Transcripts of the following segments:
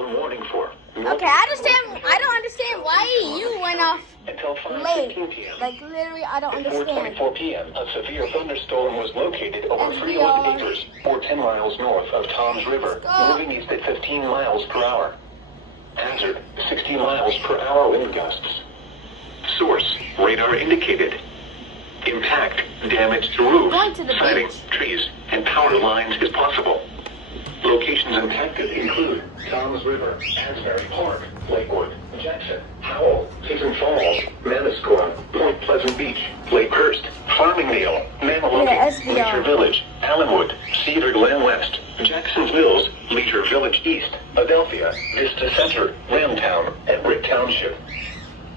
thunderstorm warning for. Okay, I don't understand why you went off Until late. 5:15 p.m. Like, literally, I don't At understand. 4:24 p.m., a severe thunderstorm was located over And we 300 are- acres, or 10 miles north of Tom's River, go. moving east at 15 miles per hour. Hazard, 60 miles per hour wind gusts. Source, radar indicated. Impact, damage to roofs, Going to the siding, beach. trees, and power lines is possible. Locations impacted include Tom's River, Asbury Park, Lakewood, Jackson, Howell, Hidden Falls, Manasquan, Point Pleasant Beach, Lakehurst, Farmingdale, Maniloki, Yeah, SVR. Leisure Village, Allenwood, Cedar Glen West, Jackson's Mills, Leisure Village East, Adelphia, Vista Center, Ramtown, and Brick Township.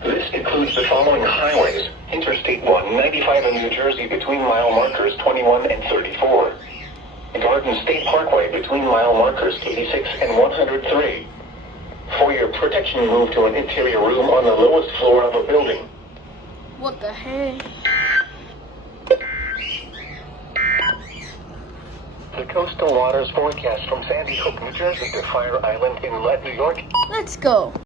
This includes the following highways: Interstate 195 in New Jersey between mile markers 21 and 34. Garden State Parkway between mile markers 86 and 103. For your protection, move to an interior room on the lowest floor of a building. What the heck? The coastal waters forecast from Sandy Hook, New Jersey to Fire Island Inlet, New York. Let's go.